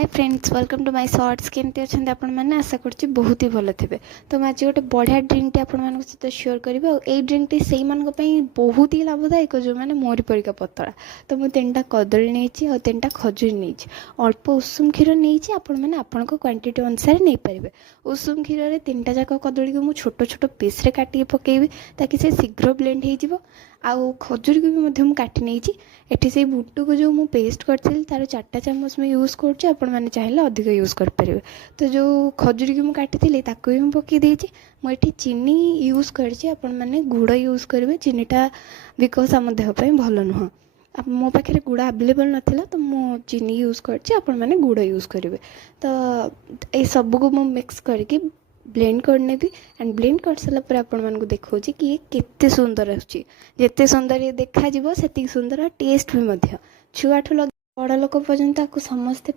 Hi friends welcome to my shorts केमती अच्छा आपण मैंने आशा कर बहुत ही भल थे। तो मैं आज गोटे बढ़िया ड्रिंक टे आपण सहित शेयर करी और ये ड्रिंक टी से बहुत ही लाभदायक जो मैंने मोरी परिका पतला। तो मुझे 3टा कदली नहीं और 3टा खजूरी नहीं अल्प उषुम क्षीर नहीं आपण आपण क्वांटिटी अनुसार नहीं पारे। उषुम क्षीर में 3टा जाक कदली को मुझे छोट छोट पीस रे काटिके पकेबी ताकि से शीघ्र ब्लेंड हो। आउ खजूरी को भी काटी नहीं एटी से बुट को जो मुझे पेस्ट करी तार 4टा चामच में यूज कर चाहिए अधिक यूज करें। तो जो खजूरी की मुझे काटी ताको भी पकई मुझे चीनी यूज कर गुड़ यूज करेंगे चीनीटा बिकज आम देहपाई भल नुह। मो पाखे गुड़ आवेलेबल नाला तो मु चीनी यूज कर गुड़ यूज करेंगे। तो ये सब को मु मिक्स करके ब्लेंड करने भी एंड ब्लेंड कर सारा पर आपण मानक देखा कि ये केते सुंदर आसुची। जेते सुंदर ये देखा से सुंदर टेस्ट भी छुआ ठू बड़ लोक पर्यंत समस्ते